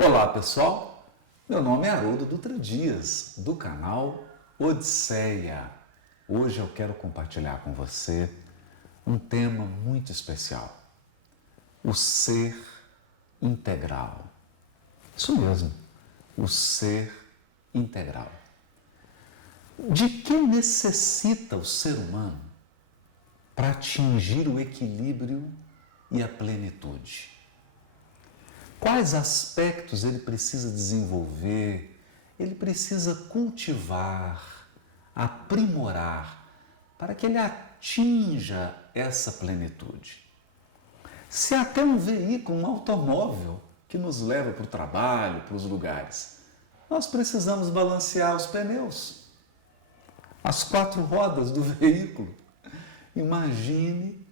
Olá pessoal, meu nome é Haroldo Dutra Dias, do canal Odisseia. Hoje eu quero compartilhar com você um tema muito especial, o ser integral. Isso mesmo, o ser integral. De que necessita o ser humano para atingir o equilíbrio e a plenitude? Quais aspectos ele precisa desenvolver, ele precisa cultivar, aprimorar, para que ele atinja essa plenitude? Se até um veículo, um automóvel que nos leva para o trabalho, para os lugares, nós precisamos balancear os pneus, as quatro rodas do veículo. Imagine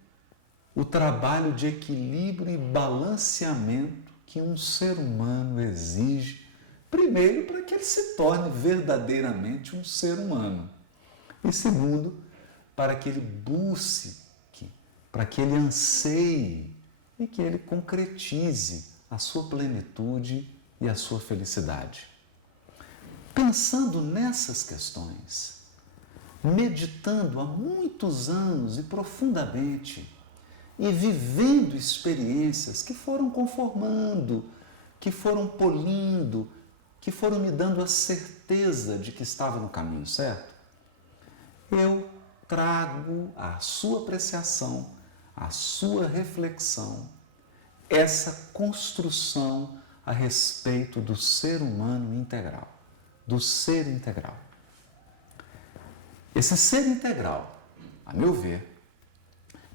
o trabalho de equilíbrio e balanceamento que um ser humano exige, primeiro, para que ele se torne verdadeiramente um ser humano, e segundo, para que ele busque, para que ele anseie e que ele concretize a sua plenitude e a sua felicidade. Pensando nessas questões, meditando há muitos anos e profundamente, e vivendo experiências que foram conformando, que foram polindo, que foram me dando a certeza de que estava no caminho certo, eu trago à sua apreciação, à sua reflexão, essa construção a respeito do ser humano integral, do ser integral. Esse ser integral, a meu ver,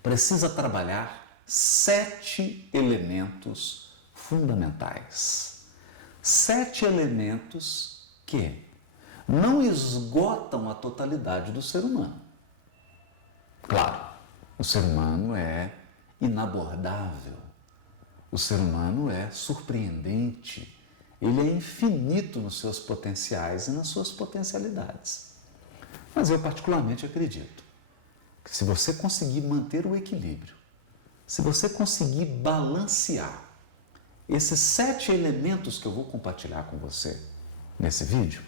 precisa trabalhar 7 elementos fundamentais. 7 elementos que não esgotam a totalidade do ser humano. Claro, o ser humano é inabordável, o ser humano é surpreendente, ele é infinito nos seus potenciais e nas suas potencialidades. Mas eu particularmente acredito que se você conseguir manter o equilíbrio, se você conseguir balancear esses 7 elementos que eu vou compartilhar com você nesse vídeo,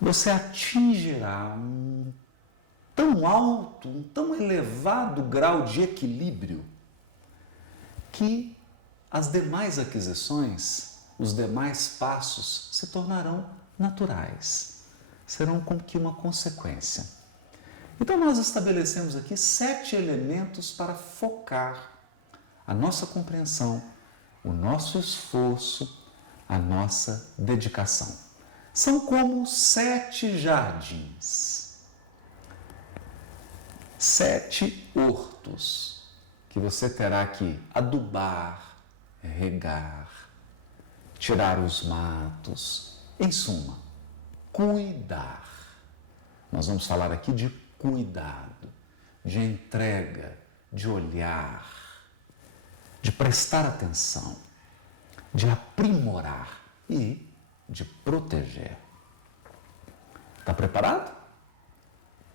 você atingirá um tão alto, um tão elevado grau de equilíbrio que as demais aquisições, os demais passos se tornarão naturais, serão como que uma consequência. Então nós estabelecemos aqui 7 elementos para focar a nossa compreensão, o nosso esforço, a nossa dedicação. São como 7 jardins, 7 hortos que você terá que adubar, regar, tirar os matos, em suma, cuidar. Nós vamos falar aqui de cuidado, de entrega, de olhar, de prestar atenção, de aprimorar e de proteger. Está preparado?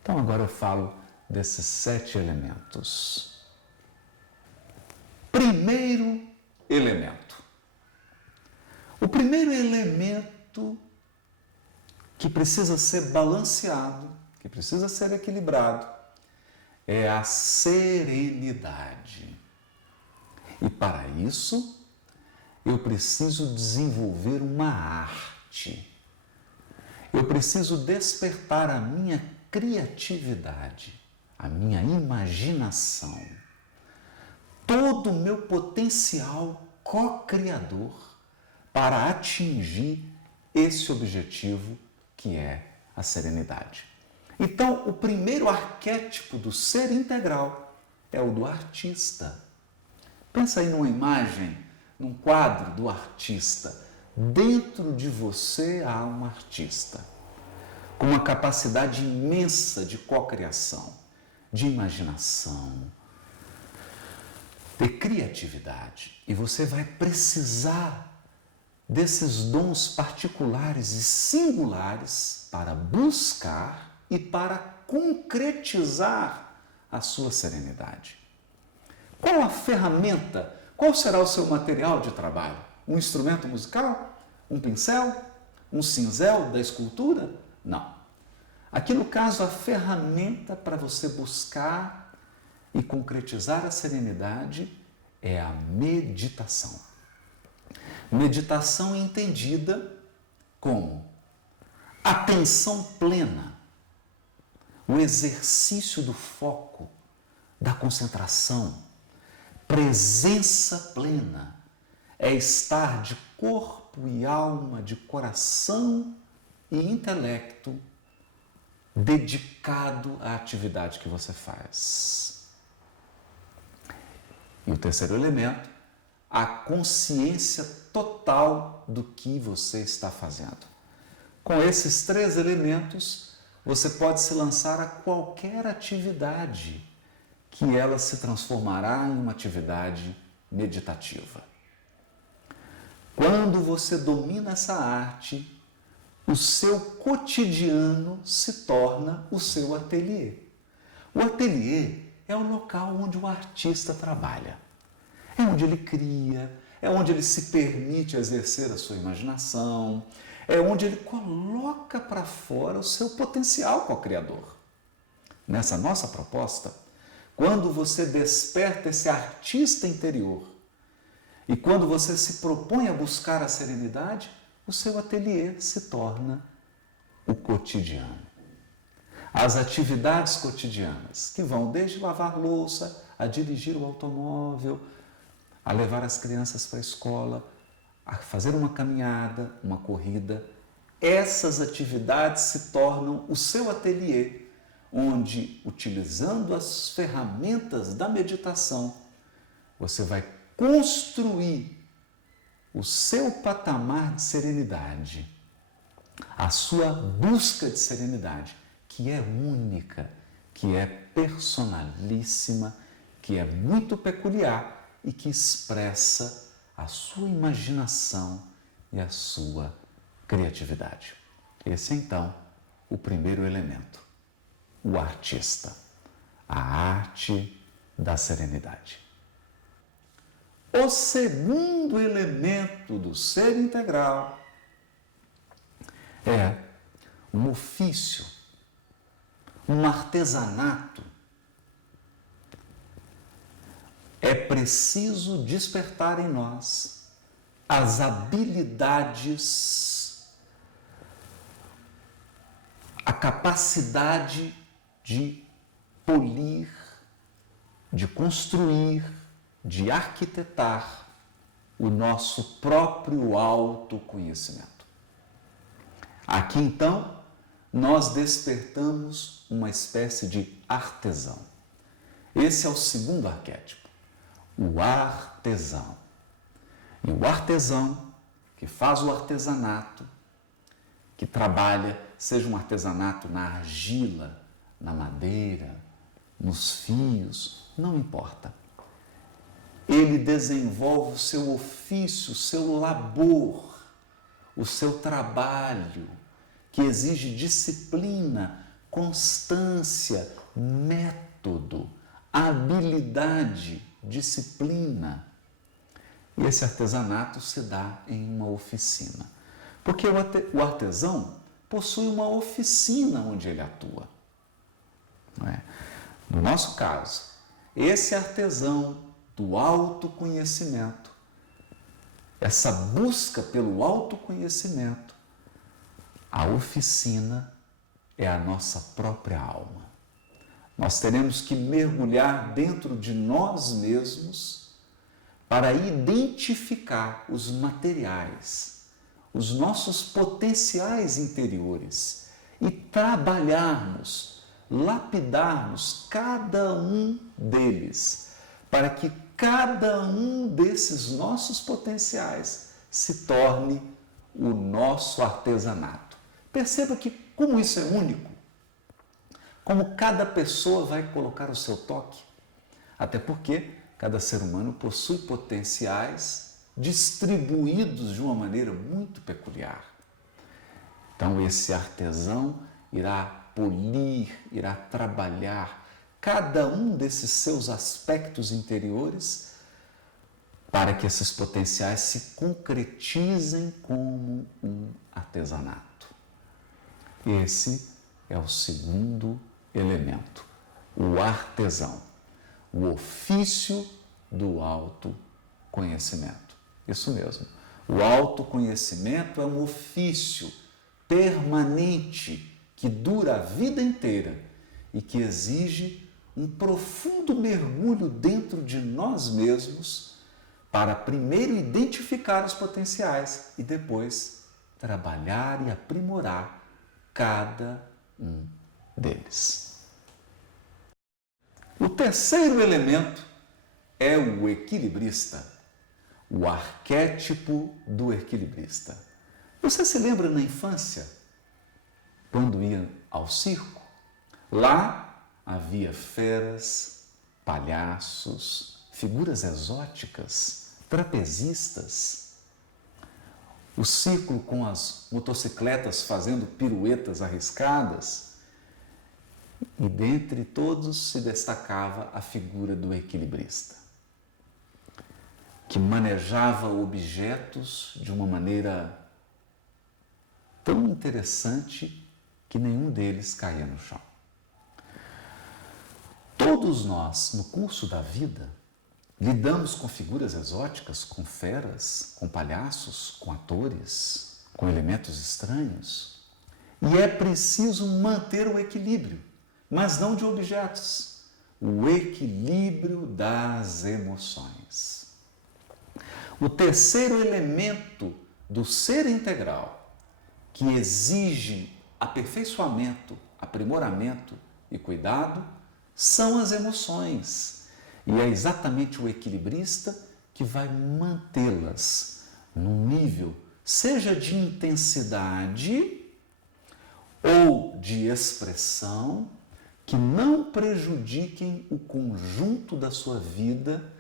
Então agora eu falo desses 7 elementos. Primeiro elemento. O primeiro elemento que precisa ser balanceado, que precisa ser equilibrado, é a serenidade. E para isso, eu preciso desenvolver uma arte. Eu preciso despertar a minha criatividade, a minha imaginação, todo o meu potencial co-criador para atingir esse objetivo que é a serenidade. Então, o primeiro arquétipo do ser integral é o do artista. Pensa aí numa imagem, num quadro do artista. Dentro de você há um artista com uma capacidade imensa de cocriação, de imaginação, de criatividade. E você vai precisar desses dons particulares e singulares para buscar e para concretizar a sua serenidade. Qual a ferramenta? Qual será o seu material de trabalho? Um instrumento musical? Um pincel? Um cinzel da escultura? Não. Aqui no caso, a ferramenta para você buscar e concretizar a serenidade é a meditação. Meditação entendida como atenção plena, o exercício do foco, da concentração, presença plena, é estar de corpo e alma, de coração e intelecto dedicado à atividade que você faz. E o terceiro elemento, a consciência total do que você está fazendo. Com esses três elementos, você pode se lançar a qualquer atividade, que ela se transformará em uma atividade meditativa. Quando você domina essa arte, o seu cotidiano se torna o seu ateliê. O ateliê é o local onde o artista trabalha. É onde ele cria, é onde ele se permite exercer a sua imaginação, é onde ele coloca para fora o seu potencial co-criador. Nessa nossa proposta, quando você desperta esse artista interior e quando você se propõe a buscar a serenidade, o seu ateliê se torna o cotidiano. As atividades cotidianas, que vão desde lavar louça, a dirigir o automóvel, a levar as crianças para a escola, a fazer uma caminhada, uma corrida, essas atividades se tornam o seu ateliê, onde, utilizando as ferramentas da meditação, você vai construir o seu patamar de serenidade, a sua busca de serenidade, que é única, que é personalíssima, que é muito peculiar e que expressa a sua imaginação e a sua criatividade. Esse é, então, o primeiro elemento, o artista, a arte da serenidade. O segundo elemento do ser integral é um ofício, um artesanato. É preciso despertar em nós as habilidades, a capacidade de polir, de construir, de arquitetar o nosso próprio autoconhecimento. Aqui, então, nós despertamos uma espécie de artesão. Esse é o segundo arquétipo, o artesão. E o artesão, que faz o artesanato, que trabalha, seja um artesanato na argila, na madeira, nos fios, não importa. Ele desenvolve o seu ofício, o seu labor, o seu trabalho, que exige disciplina, constância, método, habilidade, disciplina. E esse artesanato se dá em uma oficina. Porque o artesão possui uma oficina onde ele atua. Não é? No nosso caso, esse artesão do autoconhecimento, essa busca pelo autoconhecimento, a oficina é a nossa própria alma. Nós teremos que mergulhar dentro de nós mesmos para identificar os materiais, os nossos potenciais interiores e trabalharmos, lapidarmos cada um deles, para que cada um desses nossos potenciais se torne o nosso artesanato. Perceba que, como isso é único, como cada pessoa vai colocar o seu toque, até porque cada ser humano possui potenciais distribuídos de uma maneira muito peculiar. Então, esse artesão irá polir, irá trabalhar cada um desses seus aspectos interiores para que esses potenciais se concretizem como um artesanato. Esse é o segundo elemento, o artesão, o ofício do autoconhecimento. Isso mesmo, o autoconhecimento é um ofício permanente que dura a vida inteira e que exige um profundo mergulho dentro de nós mesmos para primeiro identificar os potenciais e depois trabalhar e aprimorar cada um deles. O terceiro elemento é o equilibrista, o arquétipo do equilibrista. Você se lembra na infância, quando ia ao circo? Lá havia feras, palhaços, figuras exóticas, trapezistas. O circo com as motocicletas fazendo piruetas arriscadas. E dentre todos se destacava a figura do equilibrista, que manejava objetos de uma maneira tão interessante que nenhum deles caía no chão. Todos nós, no curso da vida, lidamos com figuras exóticas, com feras, com palhaços, com atores, com elementos estranhos. E é preciso manter o equilíbrio, mas não de objetos, o equilíbrio das emoções. O terceiro elemento do ser integral, que exige aperfeiçoamento, aprimoramento e cuidado, são as emoções. E é exatamente o equilibrista que vai mantê-las num nível, seja de intensidade ou de expressão, que não prejudiquem o conjunto da sua vida,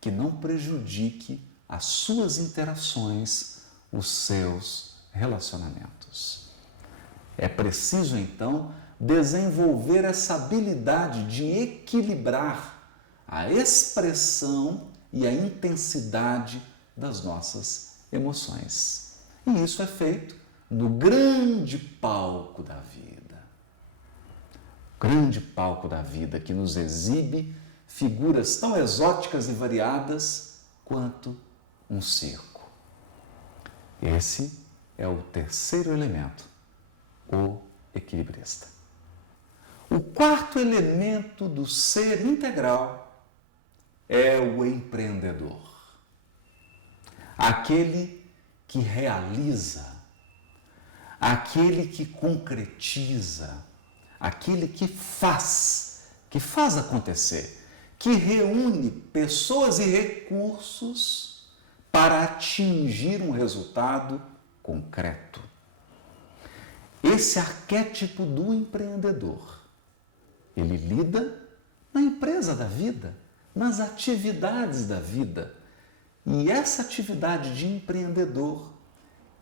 que não prejudique as suas interações, os seus relacionamentos. É preciso, então, desenvolver essa habilidade de equilibrar a expressão e a intensidade das nossas emoções. E isso é feito no grande palco da vida. Grande palco da vida que nos exibe figuras tão exóticas e variadas quanto um circo. Esse é o terceiro elemento, o equilibrista. O quarto elemento do ser integral é o empreendedor. Aquele que realiza, aquele que concretiza, aquele que faz acontecer, que reúne pessoas e recursos para atingir um resultado concreto. Esse arquétipo do empreendedor, ele lida na empresa da vida, nas atividades da vida. E essa atividade de empreendedor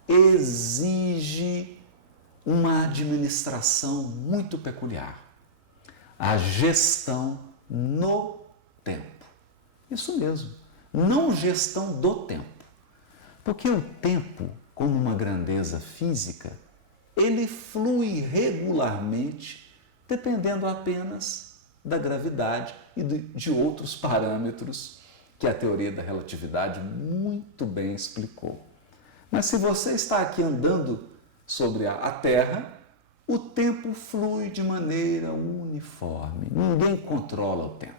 exige uma administração muito peculiar, a gestão no tempo. Isso mesmo, não gestão do tempo. Porque o tempo, como uma grandeza física, ele flui regularmente, dependendo apenas da gravidade e de outros parâmetros que a teoria da relatividade muito bem explicou. Mas se você está aqui andando sobre a Terra, o tempo flui de maneira uniforme. Ninguém controla o tempo.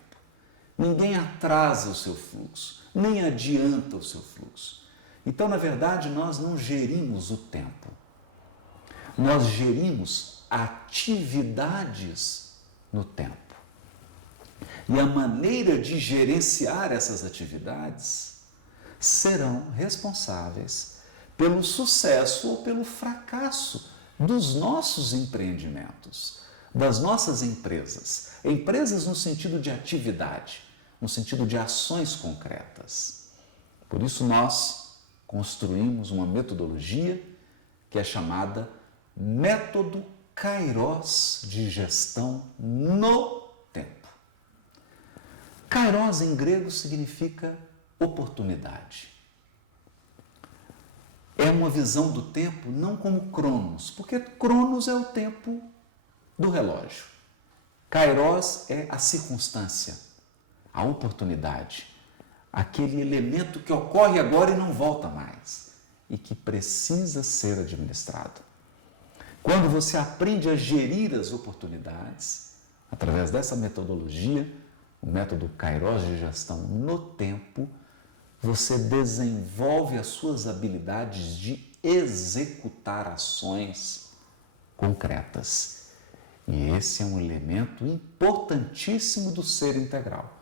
Ninguém atrasa o seu fluxo, nem adianta o seu fluxo. Então, na verdade, nós não gerimos o tempo. Nós gerimos atividades no tempo. E a maneira de gerenciar essas atividades serão responsáveis pelo sucesso ou pelo fracasso dos nossos empreendimentos, das nossas empresas. Empresas no sentido de atividade, no sentido de ações concretas. Por isso nós construímos uma metodologia que é chamada Método Kairos de Gestão no Tempo. Kairos em grego significa oportunidade. É uma visão do tempo não como Cronos, porque Cronos é o tempo do relógio. Kairos é a circunstância, a oportunidade, aquele elemento que ocorre agora e não volta mais e que precisa ser administrado. Quando você aprende a gerir as oportunidades, através dessa metodologia, o método Kairos de gestão no tempo, você desenvolve as suas habilidades de executar ações concretas. E esse é um elemento importantíssimo do ser integral.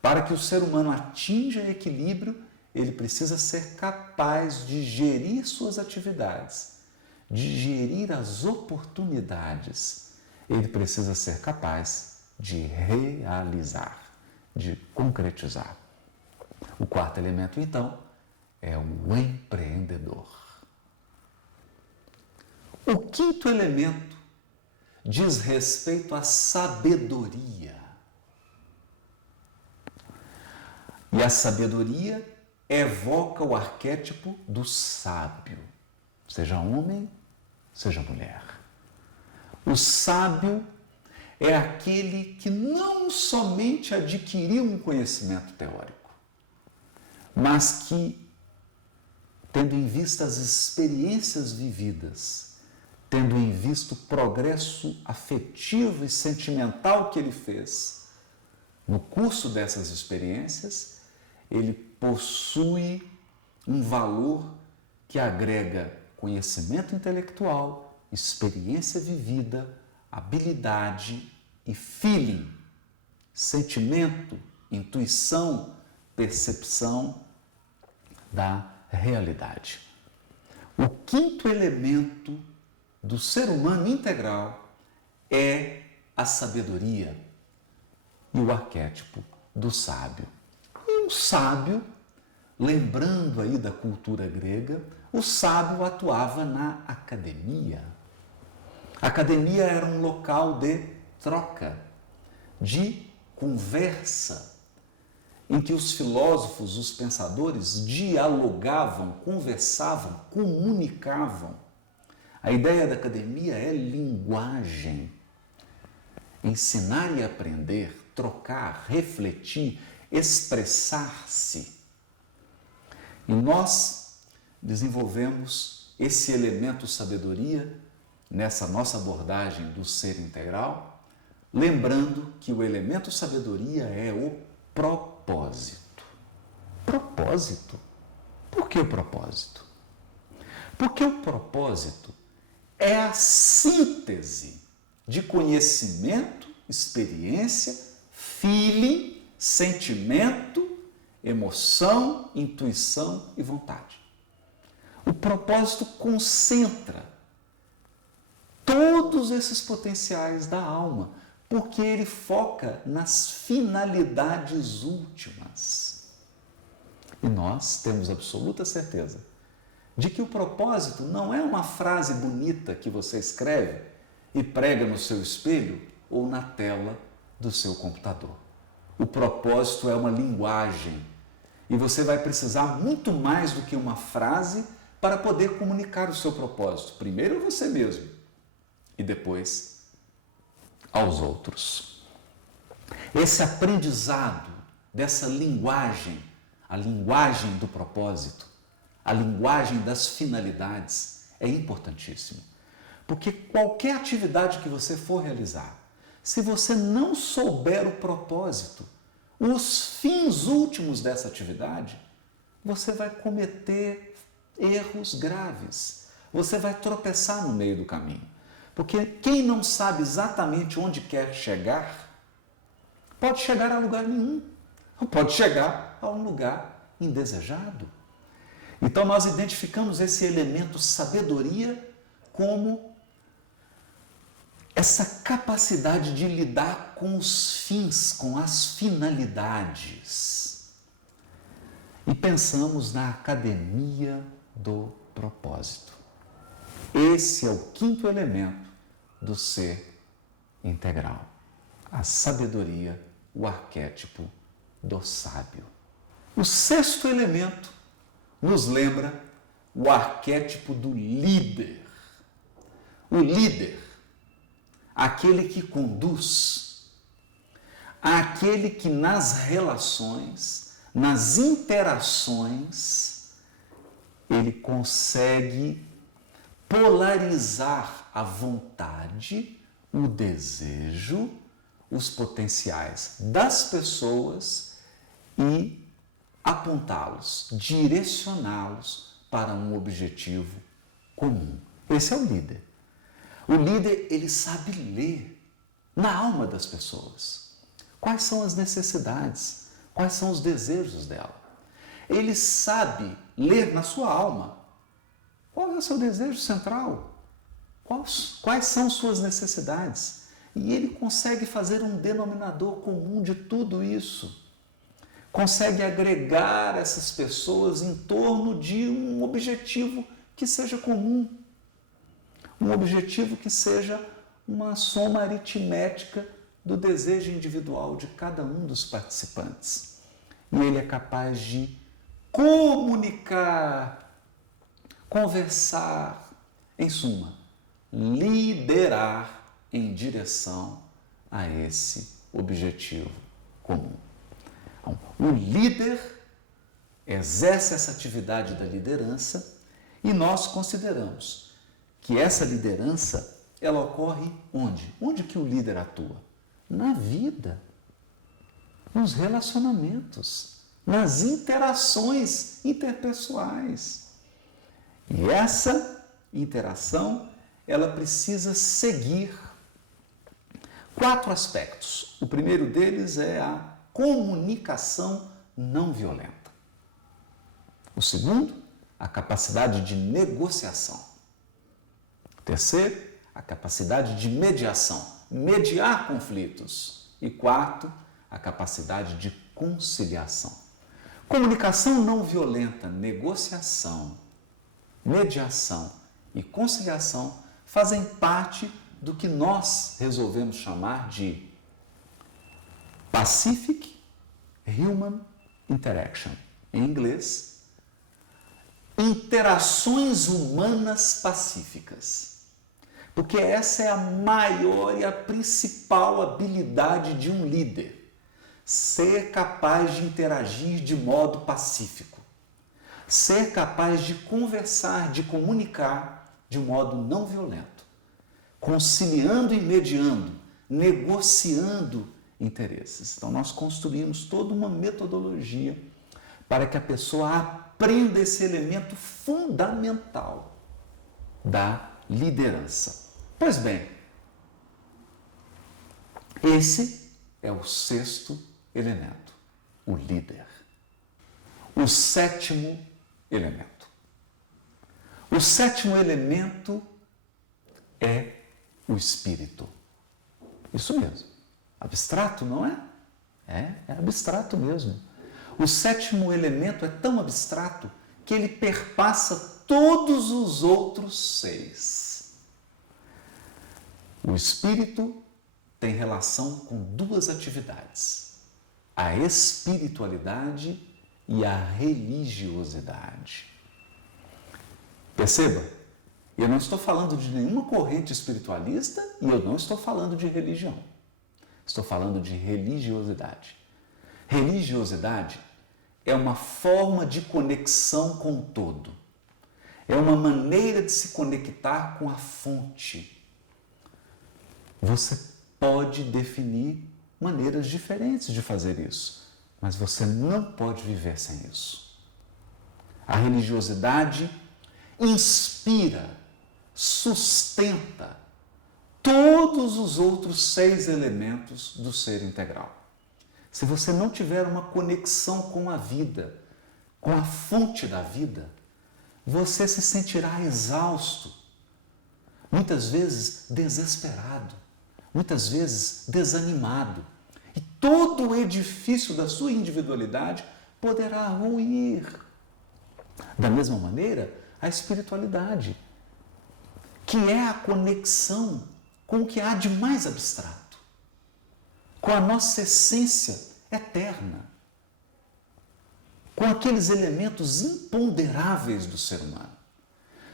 Para que o ser humano atinja equilíbrio, ele precisa ser capaz de gerir suas atividades, de gerir as oportunidades. Ele precisa ser capaz de realizar, de concretizar. O quarto elemento, então, é o empreendedor. O quinto elemento diz respeito à sabedoria. E a sabedoria evoca o arquétipo do sábio, seja homem, seja mulher. O sábio é aquele que não somente adquiriu um conhecimento teórico, mas que, tendo em vista as experiências vividas, tendo em vista o progresso afetivo e sentimental que ele fez no curso dessas experiências, ele possui um valor que agrega conhecimento intelectual, experiência vivida, habilidade e feeling, sentimento, intuição, percepção da realidade. O quinto elemento do ser humano integral é a sabedoria e o arquétipo do sábio. E o sábio, lembrando aí da cultura grega, o sábio atuava na academia. A academia era um local de troca, de conversa, em que os filósofos, os pensadores dialogavam, conversavam, comunicavam. A ideia da academia é linguagem. Ensinar e aprender, trocar, refletir, expressar-se. E nós desenvolvemos esse elemento sabedoria nessa nossa abordagem do ser integral, lembrando que o elemento sabedoria é o propósito. Propósito? Por que o propósito? Porque o propósito é a síntese de conhecimento, experiência, feeling, sentimento, emoção, intuição e vontade. O propósito concentra todos esses potenciais da alma, porque ele foca nas finalidades últimas. E nós temos absoluta certeza de que o propósito não é uma frase bonita que você escreve e prega no seu espelho ou na tela do seu computador. O propósito é uma linguagem e você vai precisar muito mais do que uma frase para poder comunicar o seu propósito. Primeiro a você mesmo e depois aos outros. Esse aprendizado dessa linguagem, a linguagem do propósito, a linguagem das finalidades, é importantíssimo. Porque qualquer atividade que você for realizar, se você não souber o propósito, os fins últimos dessa atividade, você vai cometer erros graves. Você vai tropeçar no meio do caminho. Porque quem não sabe exatamente onde quer chegar, pode chegar a lugar nenhum. Ou pode chegar a um lugar indesejado. Então nós identificamos esse elemento sabedoria como essa capacidade de lidar com os fins, com as finalidades. E pensamos na academia do propósito. Esse é o quinto elemento do ser integral. A sabedoria, o arquétipo do sábio. O sexto elemento nos lembra o arquétipo do líder. O líder, aquele que conduz, aquele que nas relações, nas interações, ele consegue polarizar a vontade, o desejo, os potenciais das pessoas e apontá-los, direcioná-los para um objetivo comum. Esse é o líder. O líder, ele sabe ler na alma das pessoas. Quais são as necessidades? Quais são os desejos dela? Ele sabe ler na sua alma. Qual é o seu desejo central? Quais são suas necessidades? E ele consegue fazer um denominador comum de tudo isso. Consegue agregar essas pessoas em torno de um objetivo que seja comum. Um objetivo que seja uma soma aritmética do desejo individual de cada um dos participantes. E ele é capaz de comunicar, conversar, em suma, liderar em direção a esse objetivo comum. Então, o líder exerce essa atividade da liderança e nós consideramos que essa liderança, ela ocorre onde? Onde que o líder atua? Na vida, nos relacionamentos, nas interações interpessoais. E essa interação, ela precisa seguir 4 aspectos. O primeiro deles é a comunicação não violenta. O segundo, a capacidade de negociação. O terceiro, a capacidade de mediação, mediar conflitos. E quarto, a capacidade de conciliação. Comunicação não violenta, negociação, mediação e conciliação fazem parte do que nós resolvemos chamar de Pacific Human Interaction. Em inglês, interações humanas pacíficas. Porque essa é a maior e a principal habilidade de um líder. Ser capaz de interagir de modo pacífico. Ser capaz de conversar, de comunicar de modo não violento. Conciliando e mediando, negociando interesses. Então, nós construímos toda uma metodologia para que a pessoa aprenda esse elemento fundamental da liderança. Pois bem, esse é o sexto elemento, o líder. O sétimo elemento. O sétimo elemento é o espírito. Isso mesmo. Abstrato, não é? É abstrato mesmo. O sétimo elemento é tão abstrato que ele perpassa todos os outros 6. O espírito tem relação com 2 atividades: a espiritualidade e a religiosidade. Perceba, eu não estou falando de nenhuma corrente espiritualista e eu não estou falando de religião. Estou falando de religiosidade. Religiosidade é uma forma de conexão com o todo. É uma maneira de se conectar com a fonte. Você pode definir maneiras diferentes de fazer isso, mas você não pode viver sem isso. A religiosidade inspira, sustenta todos os outros 6 elementos do ser integral. Se você não tiver uma conexão com a vida, com a fonte da vida, você se sentirá exausto, muitas vezes desesperado, muitas vezes desanimado. E todo o edifício da sua individualidade poderá ruir. Da mesma maneira, a espiritualidade, que é a conexão com o que há de mais abstrato, com a nossa essência eterna. com aqueles elementos imponderáveis do ser humano.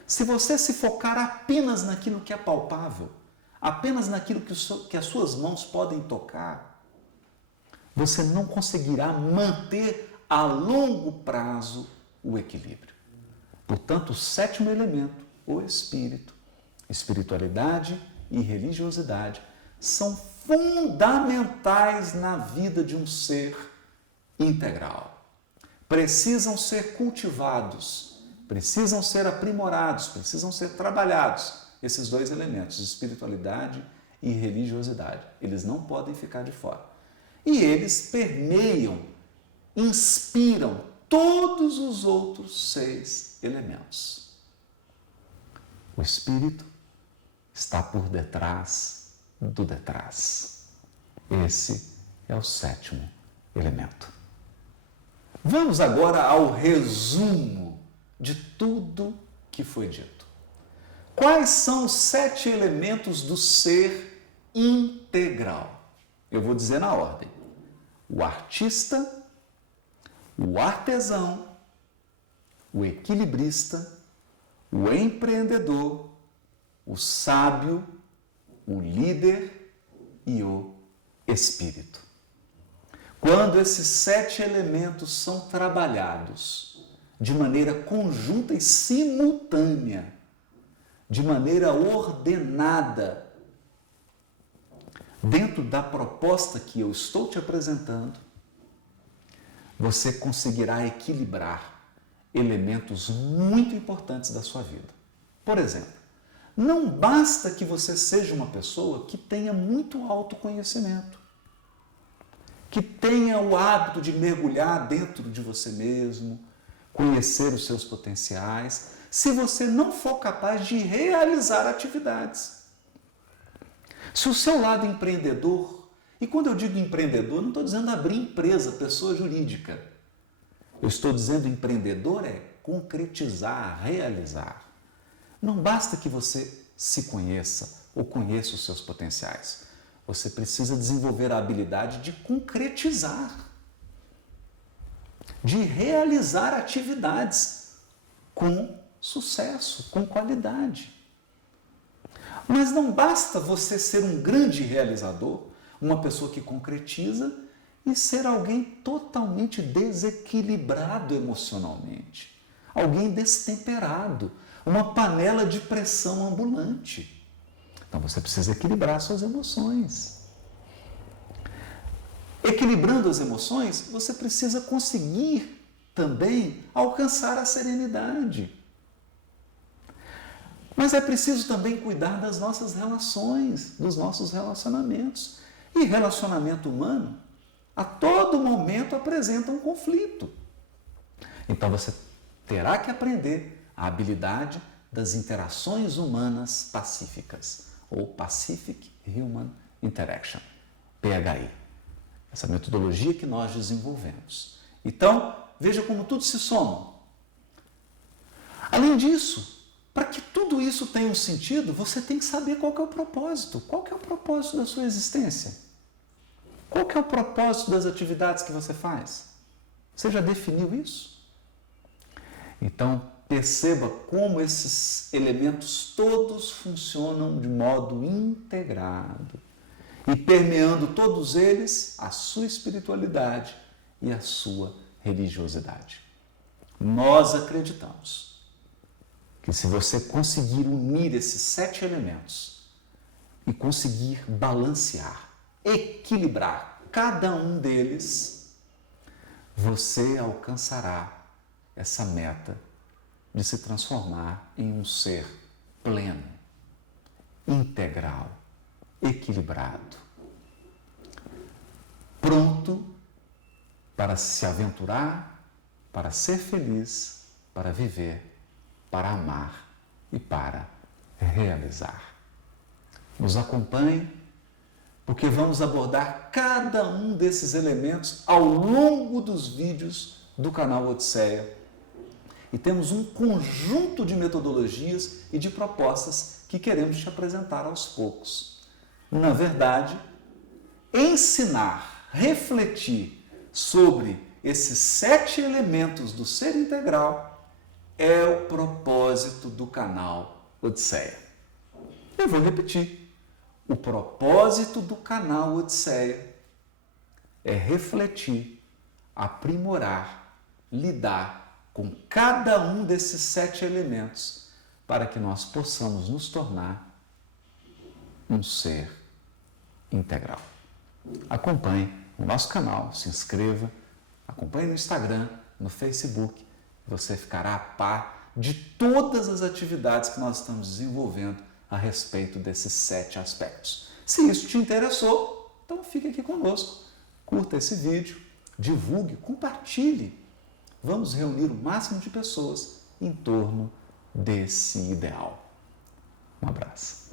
Se você se focar apenas naquilo que é palpável, apenas naquilo que as suas mãos podem tocar, você não conseguirá manter a longo prazo o equilíbrio. Portanto, o sétimo elemento, o espírito, espiritualidade e religiosidade, são fundamentais na vida de um ser integral. Precisam ser cultivados, precisam ser aprimorados, precisam ser trabalhados, esses dois elementos, espiritualidade e religiosidade. Eles não podem ficar de fora. E eles permeiam, inspiram todos os outros 6 elementos. O espírito está por detrás do detrás. Esse é o sétimo elemento. Vamos agora ao resumo de tudo que foi dito. Quais são os 7 elementos do ser integral? Eu vou dizer na ordem: o artista, o artesão, o equilibrista, o empreendedor, o sábio, o líder e o espírito. Quando esses 7 elementos são trabalhados de maneira conjunta e simultânea, de maneira ordenada, dentro da proposta que eu estou te apresentando, você conseguirá equilibrar elementos muito importantes da sua vida. Por exemplo, não basta que você seja uma pessoa que tenha muito autoconhecimento, que tenha o hábito de mergulhar dentro de você mesmo, conhecer os seus potenciais, se você não for capaz de realizar atividades. Se o seu lado empreendedor, e quando eu digo empreendedor, não estou dizendo abrir empresa, pessoa jurídica. Eu estou dizendo empreendedor é concretizar, realizar. Não basta que você se conheça ou conheça os seus potenciais. Você precisa desenvolver a habilidade de concretizar, de realizar atividades com sucesso, com qualidade. Mas não basta você ser um grande realizador, uma pessoa que concretiza, e ser alguém totalmente desequilibrado emocionalmente, alguém destemperado, uma panela de pressão ambulante. Então você precisa equilibrar suas emoções. Equilibrando as emoções, você precisa conseguir também alcançar a serenidade. Mas é preciso também cuidar das nossas relações, dos nossos relacionamentos. E relacionamento humano, a todo momento, apresenta um conflito. Então você terá que aprender a habilidade das interações humanas pacíficas, ou Pacific Human Interaction, PHI. Essa metodologia que nós desenvolvemos. Então, veja como tudo se soma. Além disso, para que tudo isso tenha um sentido, você tem que saber qual que é o propósito. Qual que é o propósito da sua existência? Qual que é o propósito das atividades que você faz? Você já definiu isso? Então, perceba como esses elementos todos funcionam de modo integrado e permeando todos eles a sua espiritualidade e a sua religiosidade. Nós acreditamos que se você conseguir unir esses 7 elementos e conseguir balancear, equilibrar cada um deles, você alcançará essa meta de se transformar em um ser pleno, integral, equilibrado, pronto para se aventurar, para ser feliz, para viver, para amar e para realizar. Nos acompanhe, porque vamos abordar cada um desses elementos ao longo dos vídeos do canal Odisseia. E temos um conjunto de metodologias e de propostas que queremos te apresentar aos poucos. Na verdade, ensinar, refletir sobre esses 7 elementos do ser integral é o propósito do canal Odisseia. Eu vou repetir. O propósito do canal Odisseia é refletir, aprimorar, lidar com cada um desses 7 elementos para que nós possamos nos tornar um ser integral. Acompanhe o nosso canal, se inscreva, acompanhe no Instagram, no Facebook, você ficará a par de todas as atividades que nós estamos desenvolvendo a respeito desses 7 aspectos. Se isso te interessou, então fique aqui conosco, curta esse vídeo, divulgue, compartilhe. Vamos reunir o máximo de pessoas em torno desse ideal. Um abraço.